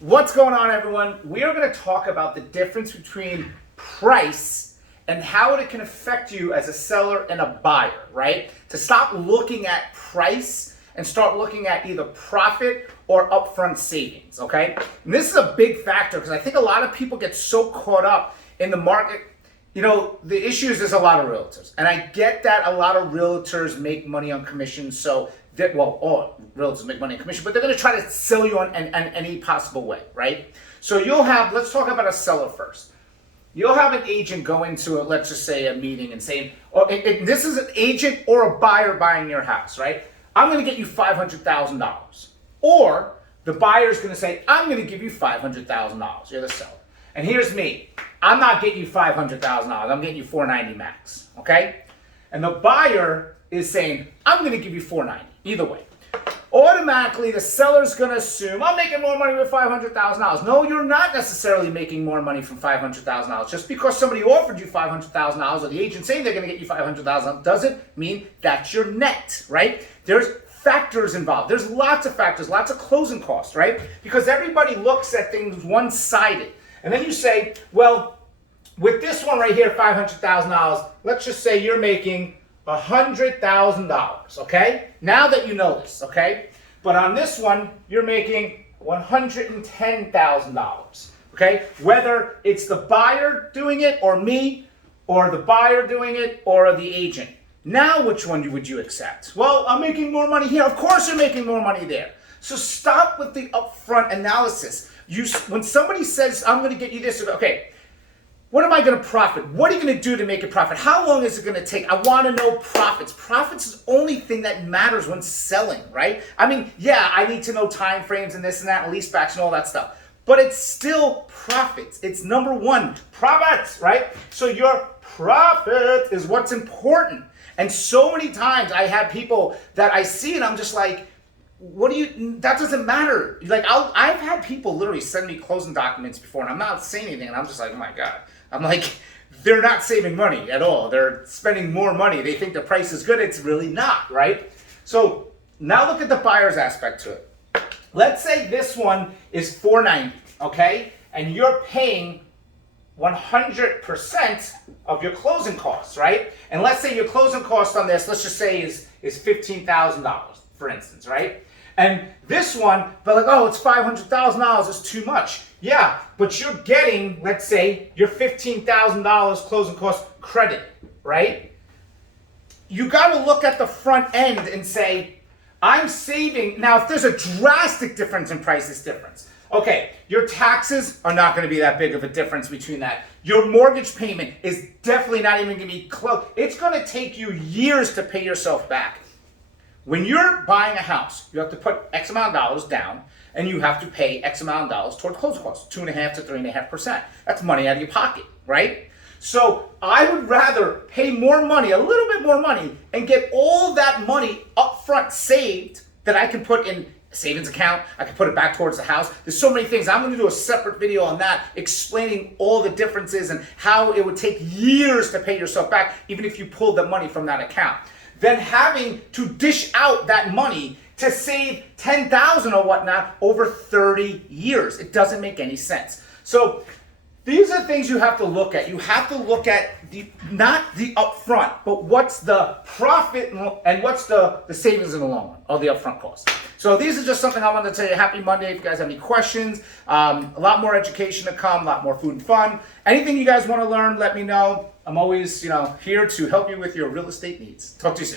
What's going on, everyone? We are going to talk about the difference between price and how it can affect you as a seller and a buyer, right? To stop looking at price and start looking at either profit or upfront savings, okay? And this is a big factor because I think a lot of people get so caught up in the market. You know, the issue is there's a lot of realtors, and I get that a lot of realtors make money on commission, so all realtors make money on commission, but they're going to try to sell you on any possible way, right? So you'll have, let's talk about a seller first. You'll have an agent go into, let's just say, a meeting and saying, this is an agent or a buyer buying your house, right? I'm going to get you $500,000. Or the buyer's going to say, I'm going to give you $500,000. You're the seller. And here's me. I'm not getting you $500,000. I'm getting you $490 max, okay? And the buyer is saying, I'm going to give you $490. Either way. Automatically, the seller's going to assume, I'm making more money with $500,000. No, you're not necessarily making more money from $500,000. Just because somebody offered you $500,000 or the agent saying they're going to get you $500,000 doesn't mean that's your net, right? There's factors involved. There's lots of factors, lots of closing costs, right? Because everybody looks at things one-sided. And then you say, well, with this one right here, $500,000, let's just say you're making $100,000, okay? Now that you know this, okay? But on this one, you're making $110,000, okay? Whether it's the buyer doing it or me, or the buyer doing it or the agent. Now, which one would you accept? Well, I'm making more money here. Of course you're making more money there. So stop with the upfront analysis. When somebody says, I'm going to get you this, okay, what am I going to profit? What are you going to do to make it profit? How long is it going to take? I want to know profits. Profits is the only thing that matters when selling, right? I mean, yeah, I need to know time frames and this and that, and leasebacks and all that stuff. But it's still profits. It's number one, profits, right? So your profit is what's important. And so many times I have people that I see and I'm just like, that doesn't matter. Like, I've had people literally send me closing documents before and I'm not saying anything and I'm just like, oh my God. I'm like, they're not saving money at all. They're spending more money. They think the price is good. It's really not, right? So now look at the buyer's aspect to it. Let's say this one is $490, okay? And you're paying 100% of your closing costs, right? And let's say your closing cost on this, let's just say is $15,000, for instance, right? And this one, but like, oh, it's $500,000, it's too much. Yeah, but you're getting, let's say, your $15,000 closing cost credit, right? You got to look at the front end and say, I'm saving. Now, if there's a drastic difference in price, it's difference. Okay, your taxes are not going to be that big of a difference between that. Your mortgage payment is definitely not even going to be close. It's going to take you years to pay yourself back. When you're buying a house, you have to put X amount of dollars down, and you have to pay X amount of dollars toward closing costs, 2.5% to 3.5%. That's money out of your pocket, right? So I would rather pay more money, a little bit more money, and get all that money upfront saved that I can put in a savings account. I can put it back towards the house. There's so many things. I'm going to do a separate video on that, explaining all the differences and how it would take years to pay yourself back, even if you pulled the money from that account. Then having to dish out that money to save $10,000 or whatnot over 30 years. It doesn't make any sense. So these are things you have to look at. You have to look at not the upfront, but what's the profit and what's the savings in the long run, or the upfront cost. So these are just something I wanted to tell you. Happy Monday. If you guys have any questions, a lot more education to come, a lot more food and fun. Anything you guys want to learn, let me know. I'm always, here to help you with your real estate needs. Talk to you soon.